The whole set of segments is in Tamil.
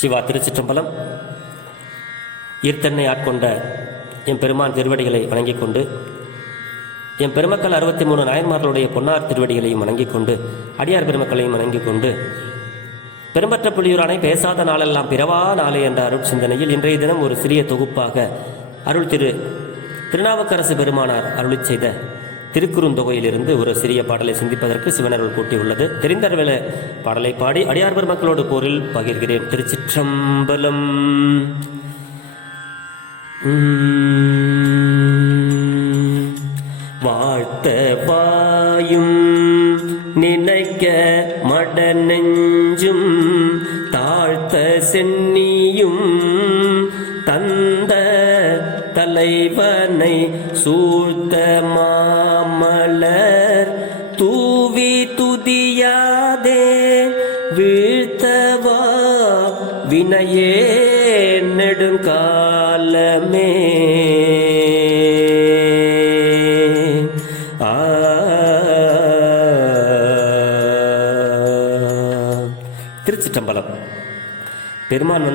சிவா திருச்சிற்றம்பலம். ஈர்த்தன்னை ஆட்கொண்ட என் பெருமான் திருவடிகளை வணங்கிக் கொண்டு, என் பெருமக்கள் 63 நாயன்மார்களுடைய பொன்னார் திருவடிகளையும் வணங்கிக் கொண்டு, அடியார் பெருமக்களையும் வணங்கிக் கொண்டு, பெரும்பற்ற புலியூரானை பேசாத நாளெல்லாம் பிறவா நாளே என்ற அருள் சிந்தனையில் இன்றைய தினம் ஒரு சிறிய தொகுப்பாக அருள் திருநாவுக்கரசு பெருமானார் அருளிச் செய்த திருக்குறுந்தொகையிலிருந்து ஒரு சிறிய பாடலை சிந்திப்பதற்கு சிவனருள் கூட்டியுள்ளது. தெரிந்தவர்கள பாடலை பாடி அடியார் பெருமக்களோடு போரில் பகிர்கிறேன். திருச்சிற்றம்பலம். வாழ்த்த வாயும் நினைக்க மட நெஞ்சும் தாழ்த்த சென்னியும் தந்த தலைவனை சூழ்த்த மாமலர் தூவி துதியாதே வீழ்த்தவா வினையே நெடுங்காலமே. திருச்சிற்றம்பலம். பெருமான்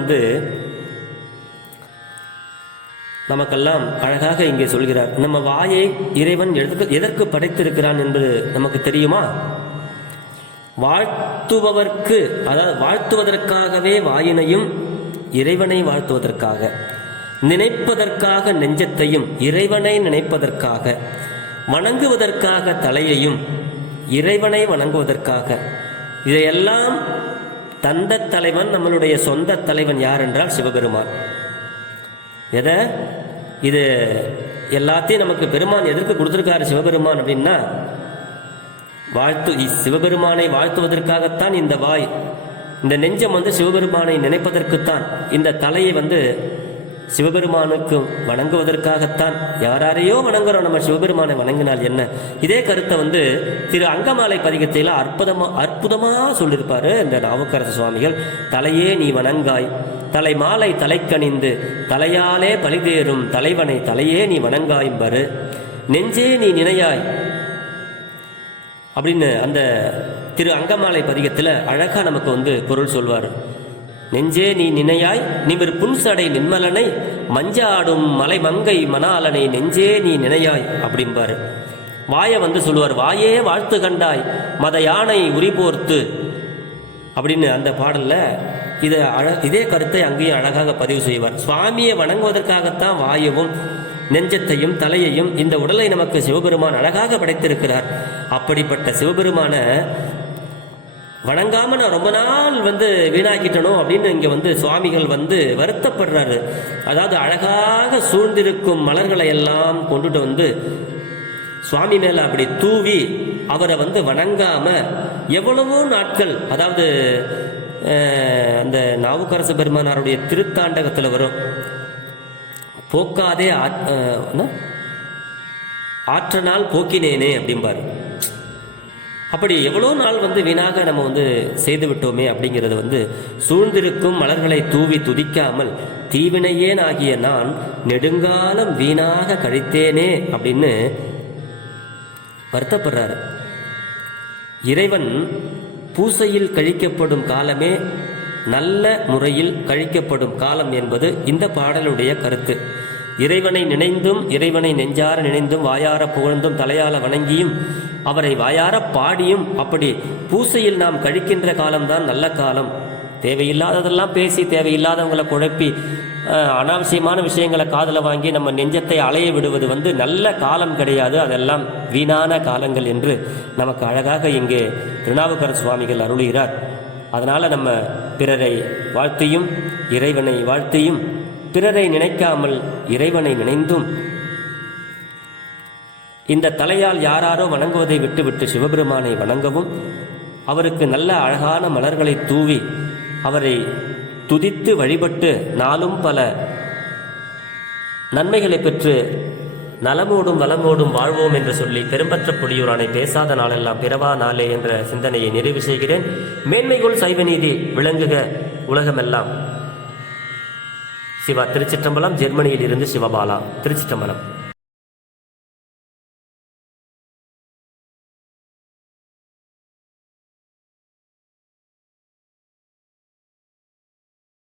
நமக்கெல்லாம் அழகாக இங்கே சொல்கிறார். நம்ம வாயை இறைவன் எதற்கு படைத்திருக்கிறான் என்பது நமக்கு தெரியுமா? வாழ்த்துபவர்க்கு, அதாவது வாழ்த்துவதற்காகவே வாயினையும், இறைவனை வாழ்த்துவதற்காக, நினைப்பதற்காக நெஞ்சத்தையும், இறைவனை நினைப்பதற்காக, வணங்குவதற்காக தலையையும், இறைவனை வணங்குவதற்காக, இதையெல்லாம் தந்த தலைவன், நம்மளுடைய சொந்த தலைவன் யார் என்றால் சிவபெருமான். இது எல்லாத்தையும் நமக்கு பெருமான் எதற்கு கொடுத்திருக்காரு சிவபெருமான் அப்படின்னா, சிவபெருமானை வாழ்த்துவதற்காகத்தான் இந்த வாய், இந்த நெஞ்சம் சிவபெருமானை நினைப்பதற்குத்தான், இந்த தலையை சிவபெருமானுக்கு வணங்குவதற்காகத்தான். யாரையோ வணங்குறோம், நம்ம சிவபெருமானை வணங்கினால் என்ன? இதே கருத்தை திரு அங்கமாலை பதிகத்தில அற்புதமா சொல்லியிருப்பாரு இந்த நாவுக்கரசு சுவாமிகள். தலையே நீ வணங்காய், தலை மாலை தலைக்கணிந்து தலையாலே பலிதேறும் தலைவனை தலையே நீ வணங்காய்பாரு. நெஞ்சே நீ நினையாய் அப்படின்னு அந்த திரு அங்கமாலை பதிகத்தில் அழகா நமக்கு பொருள் சொல்வார். நெஞ்சே நீ நினையாய் நிமிர் புன்சடை நின்மலனை மஞ்சாடும் மலை மங்கை மணாலனை நெஞ்சே நீ நினையாய் அப்படிம்பாரு. வாயை சொல்லுவார், வாயே வாழ்த்து கண்டாய் மத யானை உரிபோர்த்து அப்படின்னு அந்த பாடல்ல இதே கருத்தை அங்கேயும் அழகாக பதிவு செய்வார். சுவாமியை வணங்குவதற்காகத்தான் வாயவும் நெஞ்சத்தையும் தலையையும், இந்த உடலை நமக்கு சிவபெருமான் அழகாக படைத்திருக்கிறார். அப்படிப்பட்ட சிவபெருமான வணங்காம நான் ரொம்ப நாள் வீணாக்கிட்டணும் அப்படின்னு இங்க சுவாமிகள் வருத்தப்படுறாரு. அதாவது அழகாக சூழ்ந்திருக்கும் மலர்களை எல்லாம் கொண்டுட்டு சுவாமி மேல அப்படி தூவி அவரை வணங்காம எவ்வளவோ நாட்கள், அதாவது அந்த நாவுக்கரசு பெருமானாருடைய திருத்தாண்டகத்தில் வரும், போக்காதே ஆற்ற நாள் போக்கினேனே அப்படிம்பாரு. அப்படி எவ்வளோ நாள் வீணாக நம்ம செய்து விட்டோமே அப்படிங்கிறது சூழ்ந்திருக்கும் மலர்களை தூவி துதிக்காமல் தீவினையேன் ஆகிய நான் நெடுங்காலம் வீணாக கழித்தேனே அப்படின்னு வருத்தப்படுறாரு. இறைவன் பூசையில் கழிக்கப்படும் காலமே நல்ல முறையில் கழிக்கப்படும் காலம் என்பது இந்த பாடலுடைய கருத்து. இறைவனை நினைந்தும், இறைவனை நெஞ்சார நினைந்தும், வாயார புகழ்ந்தும், தலையால வணங்கியும், அவரை வாயார பாடியும், அப்படி பூசையில் நாம் கழிக்கின்ற காலம்தான் நல்ல காலம். தேவையில்லாததெல்லாம் பேசி, தேவையில்லாதவங்களை குழப்பி, அனாவசியமான விஷயங்களை காதில் வாங்கி நம்ம நெஞ்சத்தை அலைய விடுவது நல்ல காலம் கிடையாது. அதெல்லாம் வீணான காலங்கள் என்று நமக்கு அழகாக இங்கே திருநாவுக்கரசு சுவாமிகள் அருளுகிறார். அதனால் நம்ம பிறரை வாழ்த்தியும், இறைவனை வாழ்த்தியும், பிறரை நினைக்காமல் இறைவனை நினைந்தும், இந்த தலையால் யாராரோ வணங்குவதை விட்டுவிட்டு சிவபெருமானை வணங்கவும், அவருக்கு நல்ல அழகான மலர்களை தூவி அவரை துதித்து வழிபட்டு நாளும் பல நன்மைகளை பெற்று நலமோடும் வளமோடும் வாழ்வோம் என்று சொல்லி பெரும்பற்ற புலியூரானை பேசாத நாளெல்லாம் பிறவா நாளே என்ற சிந்தனையை நிறைவு செய்கிறேன். மேன்மைகொள் சைவநீதி விளங்குக உலகமெல்லாம். சிவா திருச்சிற்றம்பலம். ஜெர்மனியில் இருந்து சிவபாலா. திருச்சிற்றம்பலம்.